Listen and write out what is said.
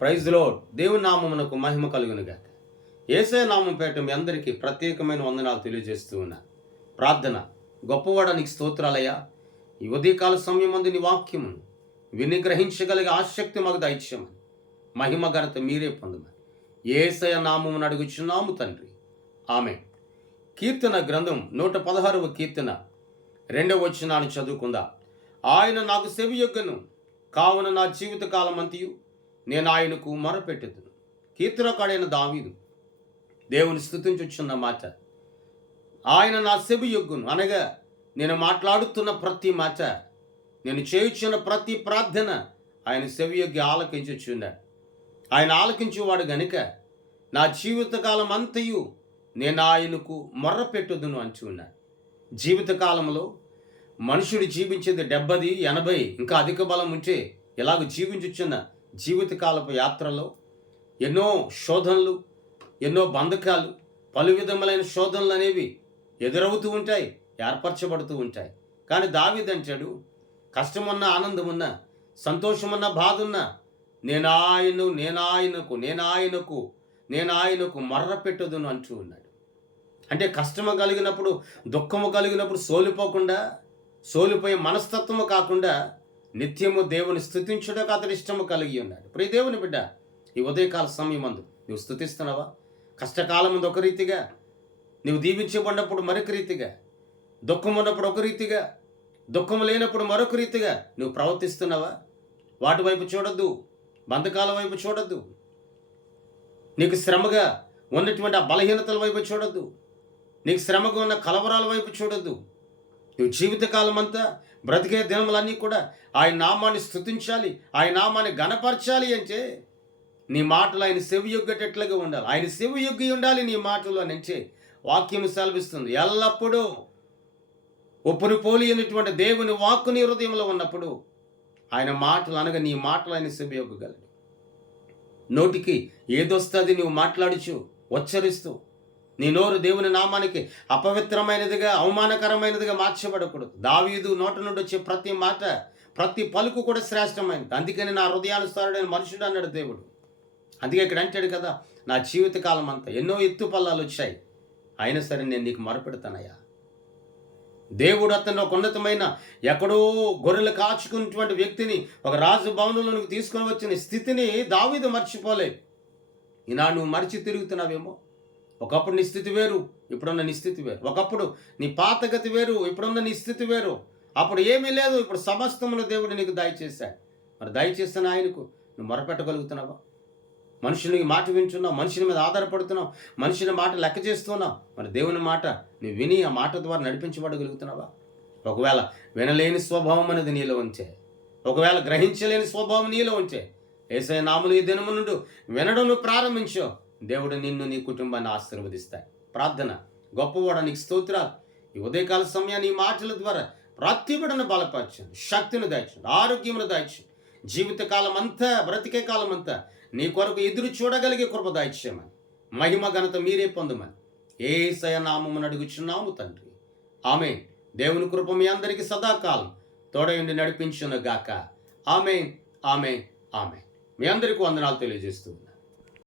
Praise lord. దేవుని నామమునకు మహిమ కలుగునుగాక. యేసయ్య నామం పేరిట మీ అందరికీ ప్రత్యేకమైన వందనాలు తెలియజేస్తూ ఉన్నా. ప్రార్థన. గొప్పవాడ నీకు స్తోత్రాలయ్యా. ఈ ఉదయకాల సమయమందు నీ వాక్యమును విని గ్రహించగలిగే ఆసక్తి మాకు దయచేయమని, మహిమ ఘనత మీరే పొందమని యేసయ్య నామమును అడుగుచున్నాము తండ్రి. ఆమేన్. కీర్తన గ్రంథం 116వ కీర్తన 2వ వచనాన్ని చదువుకుందాం. ఆయన నాకు సెవియొగ్గను, కావున నా జీవిత కాలమంతయు నేను ఆయనకు మొరపెట్టెదను. కీర్తనకాడైన దావీదు దేవుని స్తుతించుచున్న మాట, ఆయన నా సెవియొగ్గును అనగా నేను మాట్లాడుతున్న ప్రతి మాట, నేను చేయుచున్న ప్రతి ప్రార్థన ఆయన సెవియొగ్గి ఆలకించుచున్నాడు. ఆయన ఆలకించేవాడు గనుక నా జీవితకాలం అంతయు నేను ఆయనకు మొర్రపెట్టుదును అంటున్నాడు. జీవితకాలంలో మనుషుడు జీవించేది 70, 80 ఇంకా అధిక బలం ఉంటే ఇలాగ జీవించుచున్న జీవితకాలపు యాత్రలో ఎన్నో శోధనలు, ఎన్నో బంధకాలు, పలు విధములైన శోధనలు అనేవి ఎదురవుతూ ఉంటాయి, ఏర్పరచబడుతూ ఉంటాయి. కానీ దావీదు అంటాడు, కష్టమున్నా ఆనందమున్నా, సంతోషమున్నా బాధున్నా నేను ఆయనకు మొర్రపెట్టుదును అంటూ ఉన్నాడు. అంటే కష్టము కలిగినప్పుడు, దుఃఖము కలిగినప్పుడు సోలిపోయే మనస్తత్వము కాకుండా నిత్యము దేవుని స్తుతించుటకు అతడు ఇష్టము కలిగి ఉన్నాడు. ప్రియ దేవుని బిడ్డ, ఈ ఉదయకాల సమయమందు నువ్వు స్తుతిస్తున్నావా? కష్టకాలం ముందు ఒక రీతిగా, నువ్వు దీవించబడినప్పుడు మరొక రీతిగా, దుఃఖం ఉన్నప్పుడు ఒక రీతిగా, దుఃఖం లేనప్పుడు మరొక రీతిగా నువ్వు ప్రవర్తిస్తున్నావా? వాటి వైపు చూడొద్దు, బంధకాల వైపు చూడొద్దు, నీకు శ్రమగా ఉన్నటువంటి ఆ బలహీనతల వైపు చూడొద్దు, నీకు శ్రమగా ఉన్న కలవరాల వైపు చూడొద్దు. నువ్వు జీవితకాలం అంతా బ్రతికే దినములన్నీ కూడా ఆయన నామాన్ని స్తుతించాలి, ఆయన నామాన్ని గణపరచాలి అంటే నీ మాటలు ఆయన సెవియొగ్గేటట్లుగా ఉండాలి. ఆయన సెవియొగ్గి ఉండాలి నీ మాటలు నుంచే వాక్యం సెలవిస్తుంది. ఎల్లప్పుడూ ఒప్పుని పోలి అనేటువంటి దేవుని వాక్కు నీ హృదయంలో ఉన్నప్పుడు ఆయన మాటలు అనగా నీ మాటలు ఆయన సెవియొగ్గగలడు. నోటికి ఏదొస్తుంది నువ్వు మాట్లాడుచు ఉచ్చరిస్తూ, నీ నోరు దేవుని నామానికి అపవిత్రమైనదిగా, అవమానకరమైనదిగా మార్చబడకూడదు. దావీదు నోట నుండి వచ్చే ప్రతి మాట, ప్రతి పలుకు కూడా శ్రేష్టమైనది. అందుకని నా హృదయానుసారుడైన మనుషుడు అన్నాడు దేవుడు. అందుకే ఇక్కడ అంటాడు కదా, నా జీవితకాలం అంతా ఎన్నో ఎత్తు పల్లాలు వచ్చాయి, అయినా సరే నేను నీకు మొరపెడతానయ్యా. దేవుడు అతను ఒక ఉన్నతమైన ఎక్కడో గొర్రెలు కాచుకున్నటువంటి వ్యక్తిని ఒక రాజు భవనంలోనికి తీసుకొని వచ్చిన స్థితిని దావీదు మర్చిపోలేదు. ఈనాడు నువ్వు మరిచి తిరుగుతున్నావేమో. ఒకప్పుడు నీ స్థితి వేరు, ఇప్పుడున్న నీ స్థితి వేరు. ఒకప్పుడు నీ పాతగతి వేరు, ఇప్పుడున్న నీ స్థితి వేరు. అప్పుడు ఏమీ లేదు, ఇప్పుడు సమస్తమును దేవుడు నీకు దయచేశాడు. మరి దయచేస్తున్న ఆయనకు నువ్వు మొరపెట్టగలుగుతున్నావా? మనుషునికి మాట వింటున్నావు, మనుషుని మీద ఆధారపడుతున్నావు, మనుషుని మాట లెక్క చేస్తున్నావు. మరి దేవుని మాట నువ్వు విని ఆ మాట ద్వారా నడిపించబడగలుగుతున్నావా? ఒకవేళ వినలేని స్వభావం అనేది నీలో ఉంచే, ఒకవేళ గ్రహించలేని స్వభావం నీలో ఉంచే, యేసయ్య నామమున ఈ దినము నుండి వినడం నువ్వు ప్రారంభించో, దేవుడు నిన్ను, నీ కుటుంబాన్ని ఆశీర్వదిస్తాడు. ప్రార్థన. గొప్పవాడ నీకు స్తోత్రాలు. ఈ ఉదయకాల సమయాన్ని ఈ మాటల ద్వారా ప్రతి బిడ్డను బలపరచండి, శక్తిని దయచండి, ఆరోగ్యమును దయచండి. జీవితకాలం అంతా, బ్రతికే కాలం అంతా నీ కొరకు ఎదురు చూడగలిగే కృప దయచేయమని, మహిమ ఘనత మీరే పొందమని యేసయ్య నామమున అడుగుచున్నాము తండ్రి. ఆమేన్. దేవుని కృప మీ అందరికీ సదాకాలం తోడయుండి నడిపించును గాక. ఆమేన్, ఆమేన్, ఆమేన్. మీ అందరికీ వందనాలు తెలియజేస్తూ